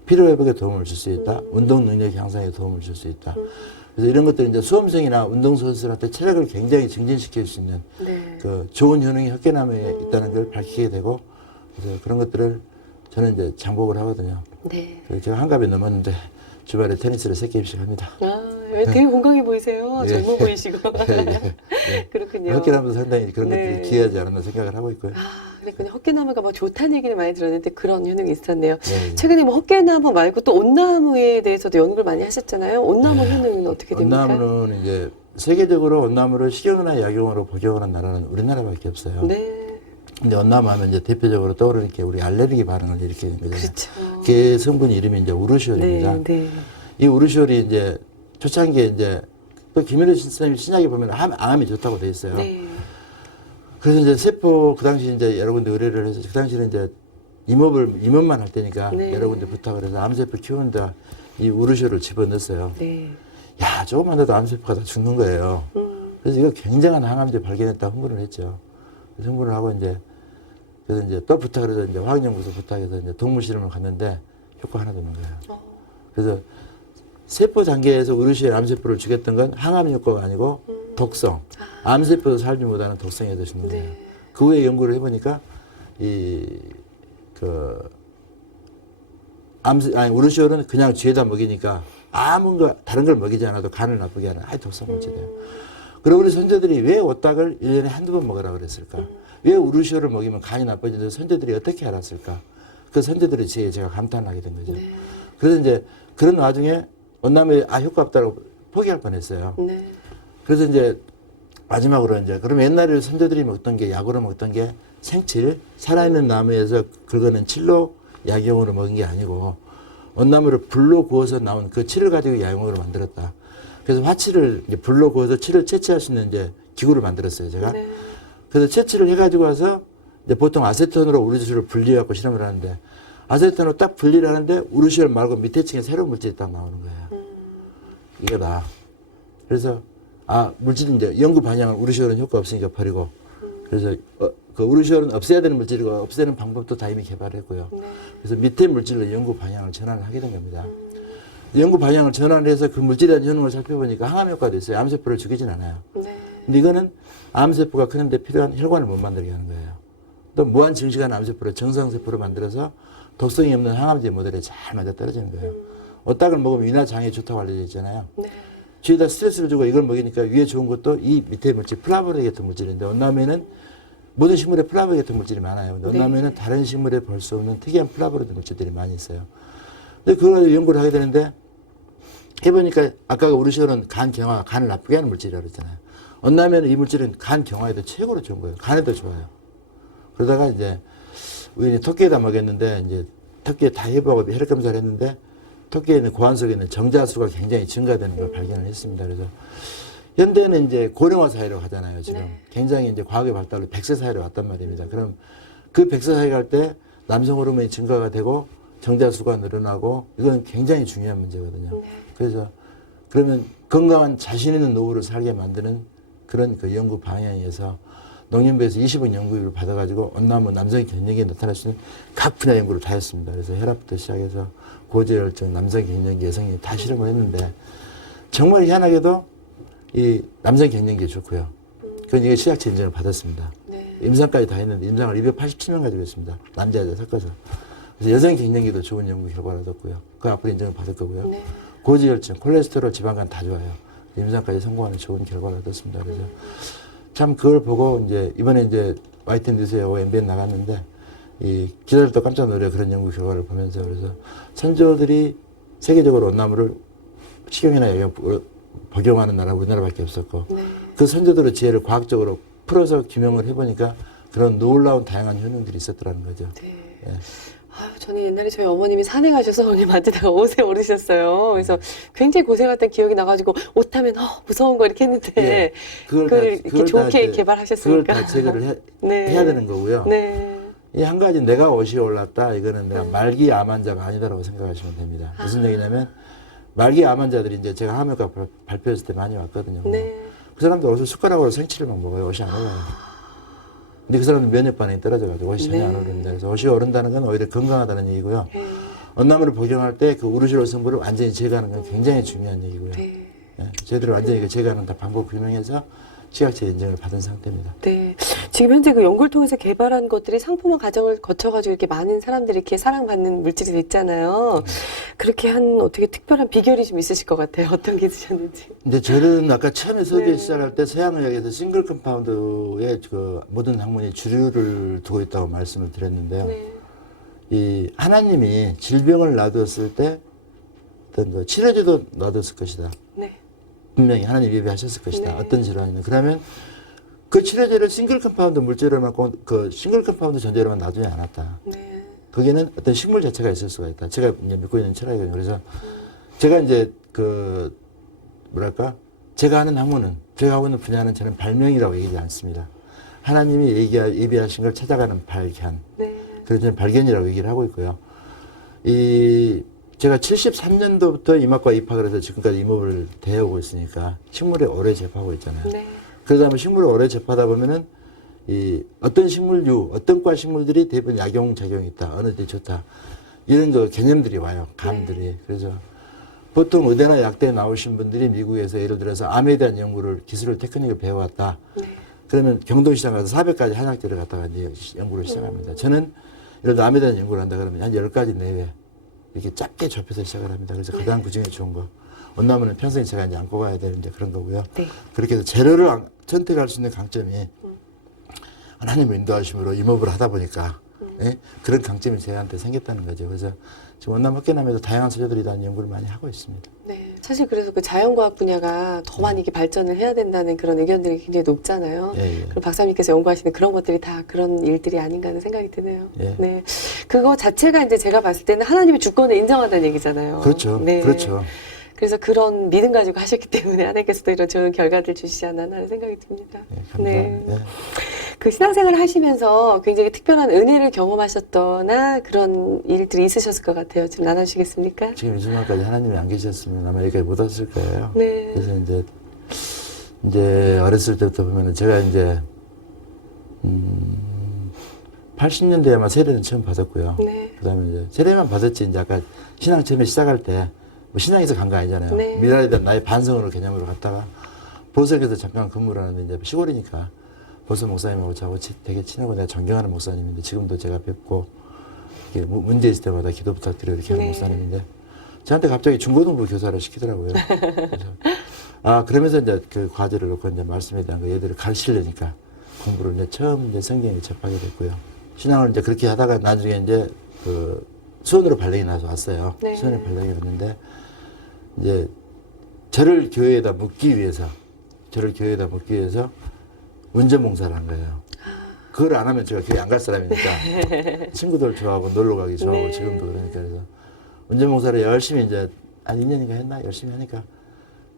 피로회복에 도움을 줄 수 있다. 운동 능력 향상에 도움을 줄 수 있다. 그래서 이런 것들이 이제 수험생이나 운동선수들한테 체력을 굉장히 증진시킬 수 있는 네. 그 좋은 효능이 헛개나무에 있다는 걸 밝히게 되고 그래서 그런 것들을 저는 이제 장복을 하거든요. 네. 그래서 제가 한갑이 넘었는데 주말에 테니스를 3게임씩 합니다. 되게 건강해 보이세요. 예. 젊어 보이시고. 예. 그렇군요. 헛개나무도 상당히 그런 네. 것들이 기여하지 않았나 생각을 하고 있고요. 그러니까 헛개나무가 뭐 좋다는 얘기를 많이 들었는데 그런 효능이 있었네요. 네. 최근에 뭐 헛개나무 말고 또 온나무에 대해서도 연구를 많이 하셨잖아요. 온나무 효능은 어떻게 됩니까? 온나무는 이제 세계적으로 온나무를 식용이나 약용으로 복용하는 나라는 우리나라밖에 없어요. 네. 근데 온나무 하면 이제 대표적으로 떠오르는 게 우리 알레르기 반응을 일으키는 거잖아요. 그렇죠. 그 성분 이름이 이제 우르시올입니다. 네, 네. 이 우르시올이 이제 초창기에 이제 또 김일호 선생님 신약에 보면 암에 좋다고 돼 있어요. 네. 그래서 이제 세포 그 당시 이제 여러 군데 의뢰를 해서 그 당시는 이제 임업만 할 때니까 네. 여러 군데 부탁을 해서 암세포 키우는데 이 우르시올을 집어넣었어요. 네. 야, 조금만 해도 암세포가 다 죽는 거예요. 그래서 이거 굉장한 항암제 발견했다 홍보를 했죠. 그래서 홍보를 하고 그래서 이제 또 부탁을 해서 이제 화학연구소 부탁해서 이제 동물 실험을 갔는데 효과 하나도 없는 거예요. 그래서 세포 단계에서 우르시엘 암세포를 죽였던 건 항암 효과가 아니고 독성. 암세포도 살지 못하는 독성에 더 죽는 거예요. 네. 그 후에 연구를 해보니까 우르시올은 그냥 쥐에다 먹이니까 다른 걸 먹이지 않아도 간을 나쁘게 하는 독성 물질이에요. 그리고 우리 선조들이 왜 오딱을 1년에 한두 번 먹으라 그랬을까? 왜 우르시올을 먹이면 간이 나빠지는데 선조들이 어떻게 알았을까? 그 선조들의 지혜에 제가 감탄하게 된 거죠. 네. 그래서 이제 그런 와중에 온나무에 효과 없다고 포기할 뻔했어요. 네. 그래서 이제 마지막으로 이제 그럼 옛날에 선조들이 먹던 게 약으로 먹던 게 생칠 살아있는 나무에서 긁어낸 칠로 약용으로 먹은 게 아니고 온나무를 불로 구워서 나온 그 칠을 가지고 약용으로 만들었다. 그래서 화칠을 이제 불로 구워서 칠을 채취할 수 있는 이제 기구를 만들었어요, 제가. 네. 그래서 채취를 해가지고 와서 이제 보통 아세톤으로 우르시올을 분리해갖고 실험을 하는데 아세톤으로 딱 분리를 하는데 우르시올 말고 밑에 층에 새로운 물질이 딱 나오는 거예요. 이거다. 그래서 물질은 이제 연구 방향을 우르시올은 효과 없으니까 버리고 그래서 그 우르시올은 없애야 되는 물질이고 없애는 방법도 다 이미 개발했고요. 그래서 밑에 물질로 연구 방향을 전환을 하게 된 겁니다. 연구 방향을 전환을 해서 그 물질에 대한 효능을 살펴보니까 항암 효과도 있어요. 암세포를 죽이진 않아요. 네. 근데 이거는 암세포가 크는데 필요한 혈관을 못 만들게 하는 거예요. 또 무한 증식한 암세포를 정상세포로 만들어서 독성이 없는 항암제 모델에 잘 맞아 떨어지는 거예요. 오딱을 먹으면 위나 장에 좋다고 알려져 있잖아요. 네. 쥐에다 스트레스를 주고 이걸 먹이니까 위에 좋은 것도 이 밑에 물질, 플라보레 같은 물질인데 온나무에는 모든 식물에 플라보레 같은 물질이 많아요. 근데 온나무에는 다른 식물에 볼 수 없는 특이한 플라보레 같은 물질들이 많이 있어요. 근데 그걸 가지고 연구를 하게 되는데 해보니까 아까 우리 시어는 간 경화, 간을 나쁘게 하는 물질이라고 그랬잖아요. 언남에는 이 물질은 간 경화에도 최고로 좋은 거예요. 간에도 좋아요. 그러다가 이제 우연히 토끼에다 먹였는데 이제 토끼에 다 해부하고 혈액 검사를 했는데 토끼에 있는 고환 속에 있는 정자수가 굉장히 증가되는 걸 발견을 했습니다. 그래서 현대는 이제 고령화 사회로 가잖아요. 지금 굉장히 이제 과학의 발달로 100세 사회로 왔단 말입니다. 그럼 그 100세 사회 갈 때 남성 호르몬이 증가가 되고 정자수가 늘어나고 이건 굉장히 중요한 문제거든요. 그래서 그러면 건강한 자신 있는 노후를 살게 만드는 그런 그 연구 방향에서 농림부에서 20억 연구비를 받아가지고 언남은 남성 갱년기에 나타날 수 있는 각 분야 연구를 다 했습니다. 그래서 혈압부터 시작해서 고지혈증, 남성 갱년기, 여성이 다 실험을 했는데 정말 희한하게도 이 남성 갱년기에 좋고요. 그건 이게 시약체 인정을 받았습니다. 임상까지 다 했는데 임상을 287명 가지고 했습니다. 남자 여자 섞어서. 그래서 여성 갱년기도 좋은 연구 결과를 얻었고요. 그 앞으로 인정을 받을 거고요. 고지혈증, 콜레스테롤, 지방간 다 좋아요. 임상까지 성공하는 좋은 결과를 얻었습니다. 그래서 참 그걸 보고 이제 이번에 이제 YTN 뉴스에 MBN 나갔는데 이 기자들도 깜짝 놀래요. 그런 연구 결과를 보면서. 그래서 선조들이 세계적으로 온나무를 식용이나 약에 복용하는 나라가 우리나라밖에 없었고 그 선조들의 지혜를 과학적으로 풀어서 규명을 해보니까 그런 놀라운 다양한 효능들이 있었더라는 거죠. 예. 아유, 저는 옛날에 저희 어머님이 산에 가셔서 어머님 만지다가 옷에 오르셨어요. 그래서 굉장히 고생했던 기억이 나가지고 옷 하면 무서운 거 이렇게 했는데 예. 그걸 이렇게 좋게 개발하셨으니까 그걸 다 제거를 해야 되는 거고요. 이 한 가지 내가 옷이 올랐다 이거는 내가 말기 암 환자가 아니다라고 생각하시면 됩니다. 무슨 얘기냐면 말기 암 환자들이 이제 제가 함효과 발표했을 때 많이 왔거든요. 그 사람들 옷을 숟가락으로 생치를만 먹어요. 옷이 안 올라요. 근데 그 사람은 면역 반응이 떨어져가지고 옷이 전혀 안 오릅니다. 그래서 옷이 오른다는 건 오히려 건강하다는 얘기고요. 언나무를 복용할 때 그 우르시올 성분을 완전히 제거하는 건 굉장히 중요한 얘기고요. 예, 저희들은 완전히 제거하는 다 방법 규명해서 치약체 인증을 받은 상태입니다. 네. 지금 현재 그 연구를 통해서 개발한 것들이 상품화 과정을 거쳐가지고 이렇게 많은 사람들이 이렇게 사랑받는 물질이 됐잖아요. 그렇게 한 어떻게 특별한 비결이 좀 있으실 것 같아요. 어떤 게 있으셨는지. 근데 저는 아까 처음에 설계 시작할 때 서양의학에서 싱글 컴파운드의 그 모든 학문이 주류를 두고 있다고 말씀을 드렸는데요. 이 하나님이 질병을 놔두었을 때 어떤 그 치료제도 놔뒀을 것이다. 분명히 하나님 예비하셨을 것이다. 어떤 질환이든. 그러면 그 치료제를 싱글 컴파운드 물질로만 그 싱글 컴파운드 전제로만 놔두지 않았다. 거기에는 어떤 식물 자체가 있을 수가 있다. 제가 이제 믿고 있는 철학이거든요. 그래서 제가 이제 그 뭐랄까 제가 하는 학문은 제가 하고 있는 분야는 저는 발명이라고 얘기하지 않습니다. 하나님이 예비하신 걸 찾아가는 발견. 그래서 저는 발견이라고 얘기를 하고 있고요. 제가 73년도부터 이막과 입학을 해서 지금까지 임업을 대해오고 있으니까 식물에 오래 접하고 있잖아요. 그러다 보면 식물을 오래 접하다 보면은 어떤 식물류, 어떤 과 식물들이 대부분 약용작용이 있다. 어느 데 좋다. 이런 그 개념들이 와요. 감들이. 그래서 보통 의대나 약대에 나오신 분들이 미국에서 예를 들어서 암에 대한 연구를, 기술을, 테크닉을 배워왔다. 그러면 경동시장 가서 400가지 한약재를 갖다가 이제 연구를 시작합니다. 저는 예를 들어 암에 대한 연구를 한다 그러면 한 10가지 내외. 이렇게 짧게 좁혀서 시작을 합니다. 그래서 가장 그 중에 좋은 거. 언나무는 평생 제가 이제 안고 가야 되는 이제 그런 거고요. 그렇게 해서 재료를 선택할 수 있는 강점이 하나님을 인도하심으로 임업을 하다 보니까 예? 그런 강점이 저한테 생겼다는 거죠. 그래서 지금 언나무 학계남에도 다양한 소재들이 대한 연구를 많이 하고 있습니다. 사실 그래서 그 자연과학 분야가 더 많이 이렇게 발전을 해야 된다는 그런 의견들이 굉장히 높잖아요. 그리고 박사님께서 연구하시는 그런 것들이 다 그런 일들이 아닌가 하는 생각이 드네요. 네. 그거 자체가 이제 제가 봤을 때는 하나님의 주권을 인정한다는 얘기잖아요. 그렇죠. 그렇죠. 그래서 그런 믿음 가지고 하셨기 때문에 하나님께서도 이런 좋은 결과들 주시지 않나 하는 생각이 듭니다. 감사합니다. 그 신앙생활을 하시면서 굉장히 특별한 은혜를 경험하셨거나 그런 일들이 있으셨을 것 같아요. 좀 나눠주시겠습니까? 지금 이 순간까지 하나님이 안 계셨으면 아마 여기까지 못 왔을 거예요. 그래서 이제 어렸을 때부터 보면은 제가 이제 80년대에 아마 세례는 처음 받았고요. 그다음에 이제 세례만 받았지 이제 아까 신앙 처음에 시작할 때 뭐 신앙에서 간 거 아니잖아요. 미래에 대한 나의 반성으로 개념으로 갔다가 보석에서 잠깐 근무를 하는데 이제 시골이니까 보석 목사님하고 저하고 되게 친하고 내가 존경하는 목사님인데 지금도 제가 뵙고 문제 있을 때마다 기도 부탁드려 이렇게 하는 목사님인데 저한테 갑자기 중고등부 교사를 시키더라고요. 그래서 그러면서 이제 그 과제를 놓고 이제 말씀에 대한 거 얘들을 가르치려니까 공부를 이제 처음 이제 성경에 접하게 됐고요. 신앙을 이제 그렇게 하다가 나중에 이제 그 수원으로 발령이 나서 왔어요. 수원에 발령이 왔는데 이제 저를 교회에다 묻기 위해서 운전봉사를 한 거예요. 그걸 안 하면 제가 교회 안 갈 사람이니까 친구들 좋아하고 놀러 가기 좋아하고 네. 지금도 그러니까 그래서 운전봉사를 열심히 이제 한 2년인가 했나 열심히 하니까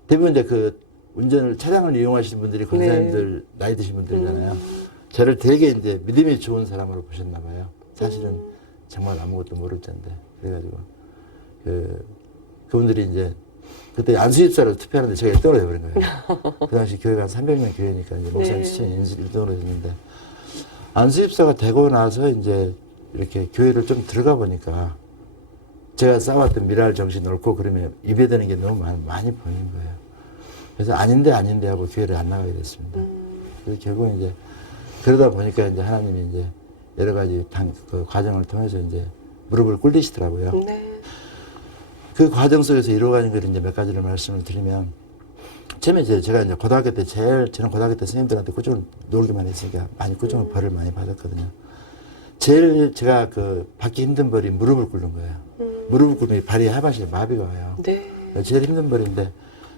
대부분 이제 그 운전을 차량을 이용하시는 분들이 권사님들 나이 드신 분들이잖아요. 저를 되게 이제 믿음이 좋은 사람으로 보셨나 봐요. 사실은 정말 아무것도 모를 텐데 그래가지고 그분들이 이제 그때 안수입사로 투표하는데 제가 1등으로 돼버린 거예요. 그 당시 교회가 한 300명 교회니까 이제 목사님 추천이 1등으로 됐는데 안수입사가 되고 나서 이제 이렇게 교회를 좀 들어가 보니까 제가 쌓아왔던 미랄 정신 옳고 그러면 입에 드는 게 너무 많이 보이는 거예요. 그래서 아닌데 하고 교회를 안 나가게 됐습니다. 그래서 결국 이제 그러다 보니까 이제 하나님이 이제 여러 가지 그 과정을 통해서 이제 무릎을 꿇리시더라고요. 네. 그 과정 속에서 이루어가는 걸 이제 몇 가지를 말씀을 드리면, 처음에 이제 제가 이제 고등학교 때 저는 고등학교 때 선생님들한테 꾸준히 놀기만 했으니까 많이 꾸준히 벌을 많이 받았거든요. 제일 제가 그 받기 힘든 벌이 무릎을 꿇는 거예요. 무릎을 꿇으면 발이 하반신에 마비가 와요. 네. 제일 힘든 벌인데,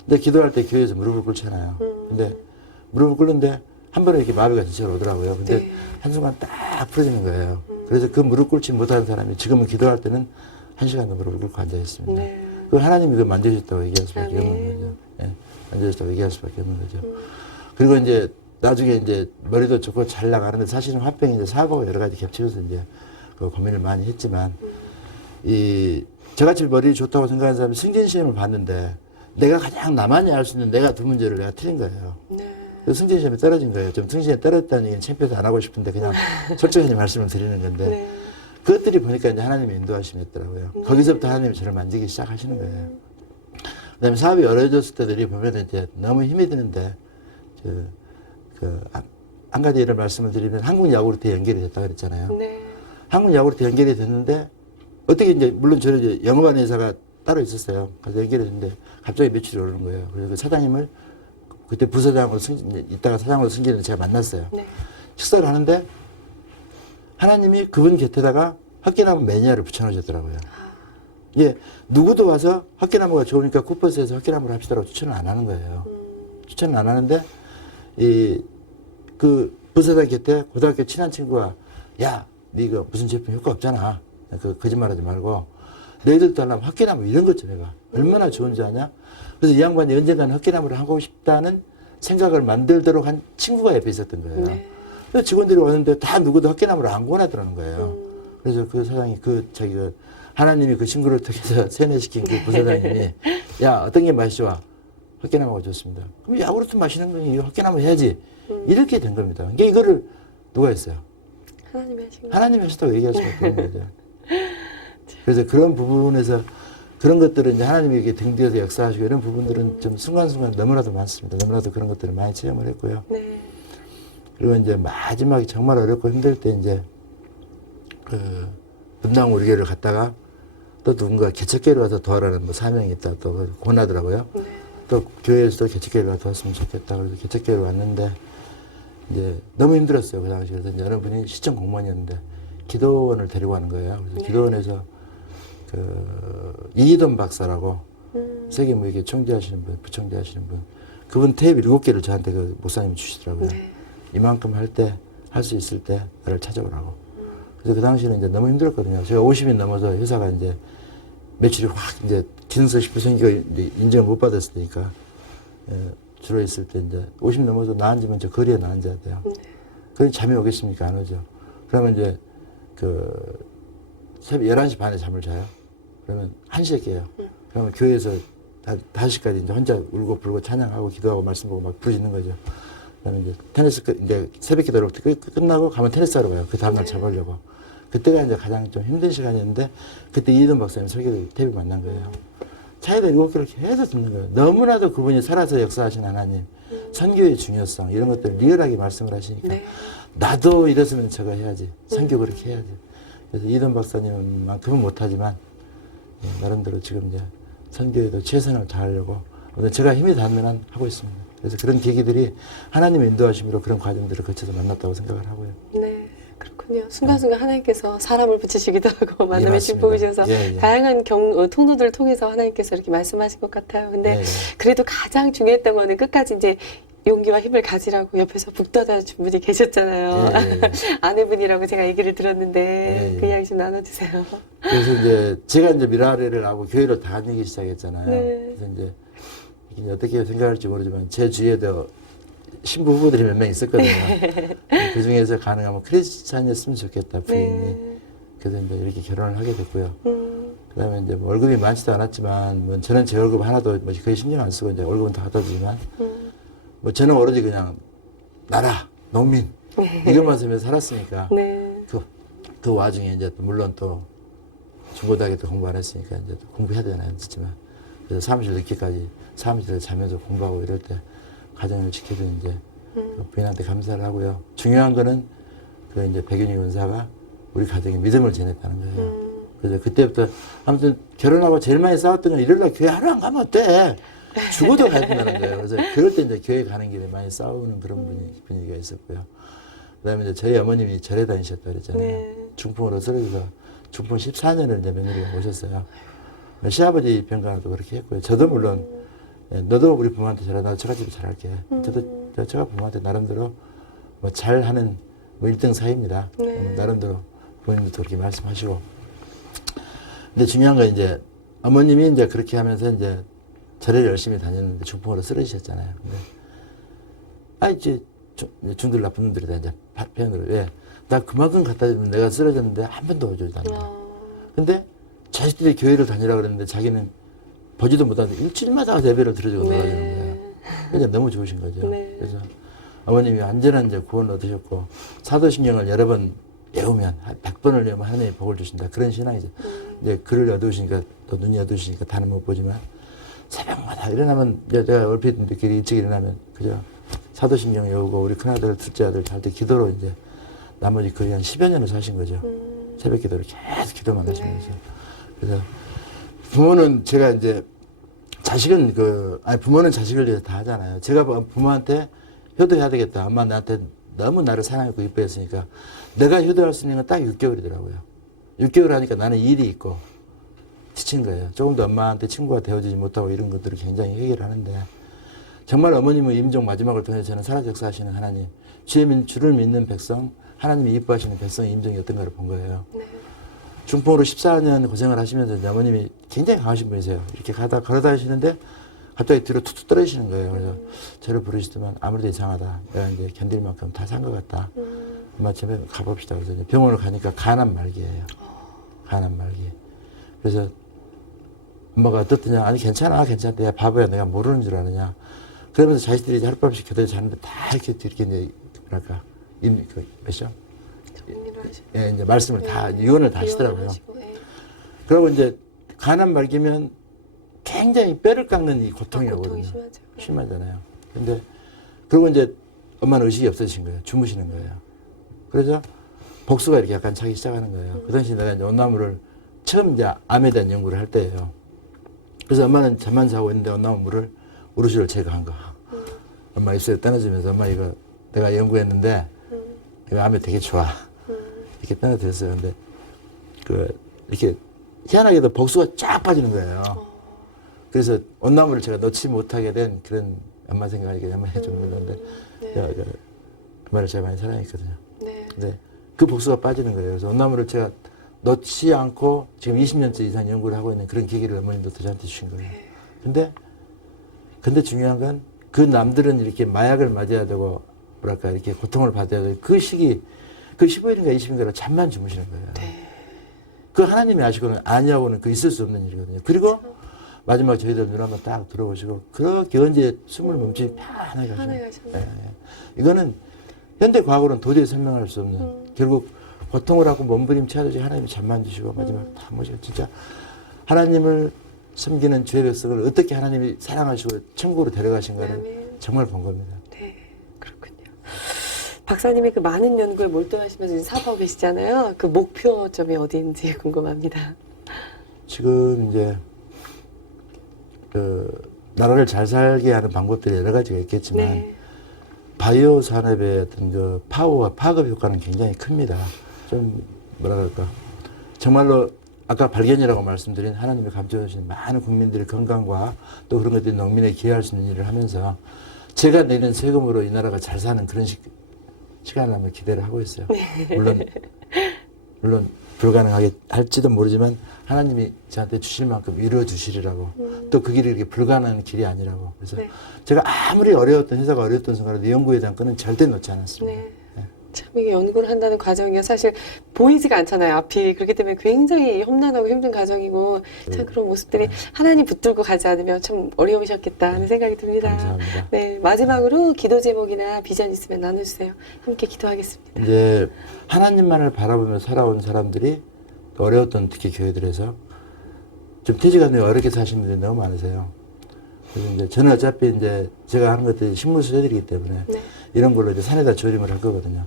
근데 기도할 때 교회에서 무릎을 꿇잖아요. 근데 무릎을 꿇는데 한 번에 이렇게 마비가 진짜로 오더라고요. 근데 네. 한순간 딱 풀어지는 거예요. 그래서 그 무릎 꿇지 못하는 사람이 지금은 기도할 때는 1시간도 무릎을 꿇고 앉아 있습니다. 네. 그 하나님이 그걸 만져주셨다고 얘기할 수밖에 아, 네. 없는 거죠. 예, 만져주셨다고 얘기할 수밖에 없는 거죠. 그리고 이제 나중에 이제 머리도 좋고 잘 나가는데 사실은 화병이 이제 사고가 여러 가지 겹치면서 이제 그 고민을 많이 했지만 저같이 머리 좋다고 생각하는 사람이 승진시험을 봤는데 내가 가장 나만이 알 수 있는 내가 두 문제를 내가 틀린 거예요. 그래서 승진시험에 떨어진 거예요. 좀 승진에 떨어졌다는 얘기는 창피해서 안 하고 싶은데 그냥 솔직하게 말씀을 드리는 건데 네. 그것들이 보니까 이제 하나님의 인도하심이었더라고요. 거기서부터 하나님이 저를 만지기 시작하시는 거예요. 그 다음에 사업이 어려워졌을 때들이 보면 이제 너무 힘이 드는데, 한 가지 예를 말씀을 드리면 한국 야구르트에 연결이 됐다 그랬잖아요. 네. 한국 야구르트에 연결이 됐는데, 어떻게 이제, 물론 저는 이제 영업하는 회사가 따로 있었어요. 그래서 연결이 됐는데, 갑자기 매출이 오르는 거예요. 그래서 그 사장님을, 그때 부사장으로 이따가 사장으로 승진을 제가 만났어요. 네. 식사를 하는데, 하나님이 그분 곁에다가 헛개나무 매니아를 붙여놓으셨더라고요. 예, 누구도 와서 헛개나무가 좋으니까 쿠퍼스에서 헛개나무를 합시다라고 추천을 안 하는 거예요. 추천을 안 하는데, 그 부사장 곁에 고등학교 친한 친구가, 야, 너 이거 무슨 제품 효과 없잖아. 거짓말 하지 말고, 너희들도 하려면 헛개나무 이런 것 좀 해봐. 얼마나 좋은지 아냐? 그래서 이 양반이 언젠가는 헛개나무를 하고 싶다는 생각을 만들도록 한 친구가 옆에 있었던 거예요. 네. 그래서 직원들이 오는데 다 누구도 헛개나무를 안 권하더라는 거예요. 그래서 그 사장이 하나님이 그 친구를 통해서 세뇌시킨 그 부사장님이 야, 어떤 게 맛이 좋아? 헛개나무가 좋습니다. 그럼 야구르트 마시는 거니 헛개나무 해야지. 이렇게 된 겁니다. 그러니까 이거를 누가 했어요? 하나님이 하신 거. 하나님이 하셨다고 얘기할 수밖에 없는 거죠. 그래서 그런 부분에서 그런 것들은 이제 하나님이 이렇게 등 뒤에서 역사하시고 이런 부분들은 좀 순간순간 너무나도 많습니다. 너무나도 그런 것들을 많이 체험을 했고요. 네. 그리고 이제 마지막에 정말 어렵고 힘들 때 이제 분당 우리 교회를 갔다가 또 누군가 개척교회를 와서 도와라는 뭐 사명이 있다 또 권하더라고요. 또 교회에서도 개척교회를 와서 도왔으면 좋겠다. 그래서 개척교회를 왔는데 이제 너무 힘들었어요. 그 당시. 그래서 이제 어느 분이 시청 공무원이었는데 기도원을 데리고 가는 거예요. 그래서 기도원에서 이희돈 박사라고 세계무역회 총재하시는 분, 부총재 하시는 분, 그분 테이프 7개를 저한테 그 목사님이 주시더라고요. 네. 이만큼 할 수 있을 때 나를 찾아오라고. 그래서 그 당시에는 이제 너무 힘들었거든요. 제가 50이 넘어서 회사가 이제 매출이 확 이제 기능성 식품 생기고 이제 인정을 못 받았으니까 주로 있을 때 이제 50 넘어서 나 앉으면 저 거리에 나 앉아야 돼요. 그럼 잠이 오겠습니까? 안 오죠. 그러면 이제 새벽 11시 반에 잠을 자요. 그러면 1시에 깨요. 그러면 교회에서 5시까지 이제 혼자 울고 불고 찬양하고 기도하고 말씀 보고 막 부르짖는 거죠. 그다음에 이제 이제 새벽 기도를 끝나고 가면 테니스 하러 가요. 그 다음날 잡으려고. 그때가 이제 가장 좀 힘든 시간이었는데 그때 이희돈 박사님 설교를 테이프 만난 거예요. 차에다 7개를 계속 듣는 거예요. 너무나도 그분이 살아서 역사하신 하나님, 선교의 중요성 이런 것들을 리얼하게 말씀을 하시니까 네. 나도 이랬으면 저거 해야지. 선교 그렇게 해야지. 그래서 이희돈 박사님만큼은 못하지만 나름대로 지금 이제 선교에도 최선을 다하려고 제가 힘이 닿는 한 하고 있습니다. 그래서 그런 계기들이 하나님의 인도하심으로 그런 과정들을 거쳐서 만났다고 생각을 하고요. 네, 그렇군요. 그렇군요. 순간순간 하나님께서 사람을 붙이시기도 하고 만남의 맞습니다. 신 뽑으셔서 예, 예. 다양한 통로들을 통해서 하나님께서 이렇게 말씀하신 것 같아요. 근데 예, 예. 그래도 가장 중요했던 거는 끝까지 이제 용기와 힘을 가지라고 옆에서 북돋아 준 분이 계셨잖아요. 예, 예, 예. 아내분이라고 제가 얘기를 들었는데 예, 예. 그 이야기 좀 나눠주세요. 그래서 이제 제가 이제 미라레를 하고 교회를 다니기 시작했잖아요. 네. 그래서 이제 이게 어떻게 생각할지 모르지만 제 주위에도 신부 후보들이 몇 명 있었거든요. 그 중에서 가능하면 크리스찬이었으면 좋겠다 부인이. 네. 그래서 이제 이렇게 결혼을 하게 됐고요. 그다음에 이제 뭐 월급이 많지도 않았지만 뭐 저는 제 월급 하나도 뭐 거의 신경 안 쓰고 이제 월급은 다 갖다 주지만 뭐 저는 오로지 그냥 나라 농민 이것만 쓰면서 살았으니까 네. 그 와중에 이제 또 물론 또 중고등학교 때 공부 안 했으니까 이제 또 공부해야 되나 했지만 그래서 사무실 늦게까지 사무실에 자면서 공부하고 이럴 때 가정을 지켜준 이제 그 부인한테 감사를 하고요. 중요한 거는 그 이제 백윤희 은사가 우리 가정에 믿음을 전했다는 거예요. 그래서 그때부터 아무튼 결혼하고 제일 많이 싸웠던 건 이럴라 교회 하루 안 가면 어때? 죽어도 가야 된다는 거예요. 그래서 그럴 때 이제 교회 가는 길에 많이 싸우는 그런 분위기가 있었고요. 그다음에 이제 저희 어머님이 절에 다니셨다 그랬잖아요. 네. 중풍으로 쓰러져서 중풍 14년을 이제 며느리가 모셨어요. 시아버지 병간호도 그렇게 했고요. 저도 물론 예, 너도 우리 부모한테 잘해, 나도 처갓집에 잘할게. 저도 제가 부모한테 나름대로 뭐 잘하는 뭐 1등 사이입니다. 네. 나름대로 부모님도 그렇게 말씀하시고. 근데 중요한 건 이제 어머님이 이제 그렇게 하면서 이제 절에를 열심히 다녔는데 중풍으로 쓰러지셨잖아요. 근데 이제 중들 나쁜 놈들이 다 이제 표현으로 왜? 나 그만큼 갖다 주면 내가 쓰러졌는데 한 번도 오지도 않아. 근데 자식들이 교회를 다니라고 그랬는데 자기는 보지도 못하는데 일주일마다 예배를 들어주고 놀아주는 거예요. 그러니까 너무 좋으신 거죠. 네. 그래서 어머님이 완전한 이제 구원을 얻으셨고 사도신경을 여러 번 외우면 100번을 외우면 하나님이 복을 주신다. 그런 신앙이죠. 이제 글을 얻으시니까 또 눈이 얻으시니까 다는 못 보지만 새벽마다 일어나면 제가 얼핏 늦게 일찍 일어나면 그죠. 사도신경 외우고 우리 큰아들 둘째 아들 잘 때 기도로 이제 나머지 거의 한 10여 년을 사신 거죠. 새벽 기도를 계속 기도만 하시면서. 그래서 부모는 제가 이제 자식은 부모는 자식을 위해서 다 하잖아요. 제가 부모한테 효도해야 되겠다. 엄마 나한테 너무 나를 사랑했고 이뻐했으니까 내가 효도할 수 있는 건 딱 6개월이더라고요. 6개월 하니까 나는 일이 있고 지친 거예요. 조금 더 엄마한테 친구가 되어주지 못하고 이런 것들을 굉장히 해결하는데 정말 어머님은 임종 마지막을 통해서 저는 살아 역사하시는 하나님, 주를 믿는 백성, 하나님이 이뻐하시는 백성의 임종이 어떤가를 본 거예요. 네. 중풍으로 14년 고생을 하시면서 이제 어머님이 굉장히 강하신 분이세요. 이렇게 걸어다니시는데 갑자기 뒤로 툭툭 떨어지시는 거예요. 그래서 저를 부르시더만 아무래도 이상하다. 내가 이제 견딜 만큼 다 산 것 같다. 엄마 집에 가봅시다. 그래서 이제 병원을 가니까 간암 말기예요. 간암 말기. 그래서 엄마가 어떻더냐. 아니 괜찮아. 내가 바보야. 내가 모르는 줄 아느냐. 그러면서 자식들이 하룻밤씩 겨드려 자는데 다 이렇게 이제 뭐랄까 몇이죠? 예, 이제 말씀을 다 유언을 다 하시더라고요. 그리고 이제 간암 말기면 굉장히 뼈를 깎는 이 고통이 오거든요. 심하잖아요. 근데 그리고 이제 엄마는 의식이 없어지신 거예요. 주무시는 거예요. 그래서 복수가 이렇게 약간 차기 시작하는 거예요. 그 당시 내가 이제 온나무를 처음 이제 암에 대한 연구를 할 때예요. 그래서 엄마는 잠만 자고 있는데 온나무 물을 우루시를 제거한 거. 엄마 입술에 떠내주면서 엄마 이거 내가 연구했는데 이거 암에 되게 좋아. 이렇게 떠내드렸어요. 근데 이렇게 희한하게도 복수가 쫙 빠지는 거예요. 그래서 온나무를 제가 넣지 못하게 된 그런 엄마 생각이 한번 해주는 건데 엄마를 제가 많이 사랑했거든요. 네. 근데 그 복수가 빠지는 거예요. 그래서 온나무를 제가 넣지 않고 지금 20년째 이상 연구를 하고 있는 그런 기기를 어머님도 저한테 주신 거예요. 근데 중요한 건 그 남들은 이렇게 마약을 맞아야 되고 뭐랄까 이렇게 고통을 받아야 되고 그 시기 그 15일인가 20일인가 잠만 주무시는 거예요. 그 하나님이 아시고는 아니하고는 그 있을 수 없는 일이거든요. 그리고 마지막 저희들 눈 한번 딱 들어보시고 그렇게 언제 숨을 멈추지 편하게 가시는 이거는 현대 과학으로는 도저히 설명할 수 없는 결국 고통을 하고 몸부림쳐야지 하나님이 잠만 주시고 마지막 다 모시고 진짜 하나님을 섬기는 주의 백성을 어떻게 하나님이 사랑하시고 천국으로 데려가신가를 정말 본 겁니다. 네, 그렇군요. 박사님이 그 많은 연구에 몰두하시면서 사업하고 계시잖아요. 그 목표점이 어디인지 궁금합니다. 지금 이제 나라를 잘 살게 하는 방법들이 여러 가지가 있겠지만 바이오 산업의 어떤 그 파워와 파급 효과는 굉장히 큽니다. 좀 뭐라 그럴까 정말로 아까 발견이라고 말씀드린 하나님의 감춰주신 많은 국민들의 건강과 또 그런 것들이 농민에 기여할 수 있는 일을 하면서 제가 내는 세금으로 이 나라가 잘 사는 그런 시간을 한번 기대를 하고 있어요. 물론 불가능하게 할지도 모르지만 하나님이 저한테 주실 만큼 이루어 주시리라고 또 그 길이 이렇게 불가능한 길이 아니라고 그래서 네. 제가 아무리 어려웠던 회사가 어려웠던 순간에도 연구회 장권은 절대 놓지 않았습니다. 네. 참 이게 연구를 한다는 과정이 사실 보이지가 않잖아요. 앞이. 그렇기 때문에 굉장히 험난하고 힘든 과정이고 참 그런 모습들이 하나님 붙들고 가지 않으면 참 어려우셨겠다 하는 생각이 듭니다. 감사합니다. 네, 마지막으로 기도 제목이나 비전 있으면 나눠주세요. 함께 기도하겠습니다. 이제 하나님만을 바라보며 살아온 사람들이 어려웠던 특히 교회들에서 좀 퇴직한 뒤에 어렵게 사시는 분들이 너무 많으세요. 그래서 이제 저는 어차피 이제 제가 하는 것들이 식물 수제들이기 때문에 네. 이런 걸로 이제 산에다 조림을 할 거거든요.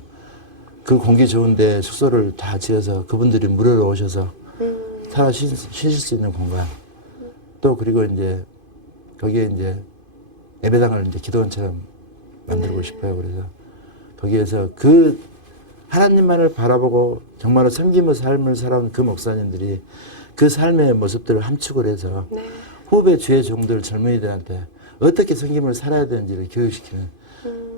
그 공기 좋은데 숙소를 다 지어서 그분들이 무료로 오셔서 살아 쉬실 수 있는 공간. 또 그리고 이제 거기에 이제 예배당을 이제 기도원처럼 만들고 싶어요. 그래서 거기에서 그 하나님만을 바라보고 정말로 섬김의 삶을 살아온 그 목사님들이 그 삶의 모습들을 함축을 해서 네. 후배 주의 종들 젊은이들한테 어떻게 섬김을 살아야 되는지를 교육시키는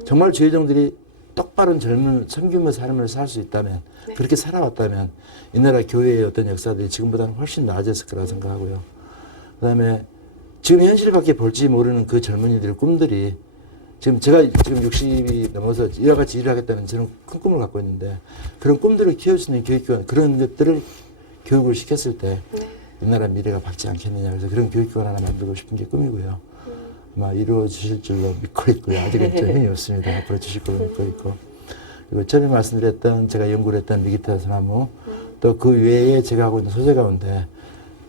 정말 주의 종들이 똑바른 젊은 섬김의 삶을 살 수 있다면 네. 그렇게 살아왔다면 이 나라 교회의 어떤 역사들이 지금보다는 훨씬 나아졌을 거라 생각하고요. 그다음에 지금 현실밖에 볼지 모르는 그 젊은이들의 꿈들이 제가 지금 60이 넘어서 이와 같이 일을 하겠다는 저는 큰 꿈을 갖고 있는데 그런 꿈들을 키울 수 있는 교육기관 그런 것들을 교육을 시켰을 때 이 나라 미래가 밝지 않겠느냐 그래서 그런 교육기관 하나 만들고 싶은 게 꿈이고요. 아마 이루어 주실 줄로 믿고 있고요. 아직은 좀 힘이 없습니다. 앞으로 주실 걸로 믿고 있고 그리고 처음에 말씀드렸던 제가 연구를 했던 미기타 소나무 또 그 외에 제가 하고 있는 소재 가운데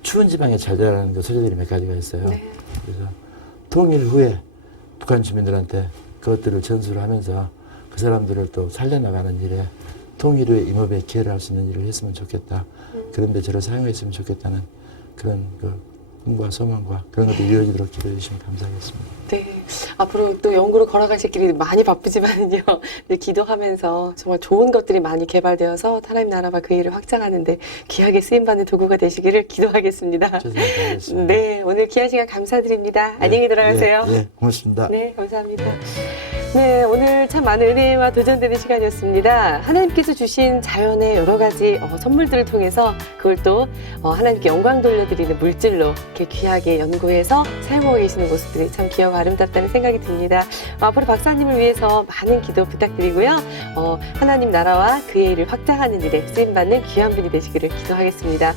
추운 지방에 잘 자라는 그 소재들이 몇 가지가 있어요. 네. 그래서 통일 후에 북한 주민들한테 그것들을 전수를 하면서 그 사람들을 또 살려나가는 일에 통일 후에 임업에 기여를 할 수 있는 일을 했으면 좋겠다. 그런데 저를 사용했으면 좋겠다는 그런 그 꿈과 소망과 그런 것들이 이루어지도록 기도해 주시면 감사하겠습니다. 네. 앞으로 또 연구로 걸어가실 길이 많이 바쁘지만요. 네, 기도하면서 정말 좋은 것들이 많이 개발되어서 하나님 나라와 그 일을 확장하는데 귀하게 쓰임받는 도구가 되시기를 기도하겠습니다. 최선을 다하겠습니다. 네. 오늘 귀한 시간 감사드립니다. 안녕히 들어가세요. 네, 고맙습니다. 네, 감사합니다. 네, 오늘 참 많은 은혜와 도전되는 시간이었습니다. 하나님께서 주신 자연의 여러 가지 선물들을 통해서 그걸 또 하나님께 영광 돌려드리는 물질로 이렇게 귀하게 연구해서 사용하고 계시는 모습들이 참 귀하고 아름답다는 생각이 듭니다. 앞으로 박사님을 위해서 많은 기도 부탁드리고요. 하나님 나라와 그의 일을 확장하는 일에 쓰임받는 귀한 분이 되시기를 기도하겠습니다.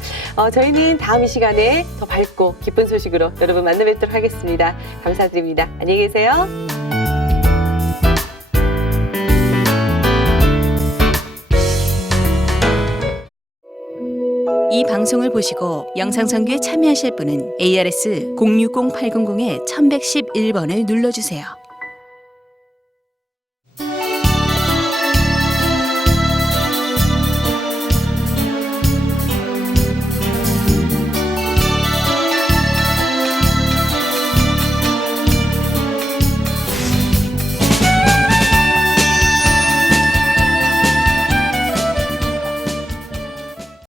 저희는 다음 이 시간에 더 밝고 기쁜 소식으로 여러분 만나 뵙도록 하겠습니다. 감사드립니다. 안녕히 계세요. 이 방송을 보시고 영상 선교에 참여하실 분은 ARS 060-800-1111번을 눌러주세요.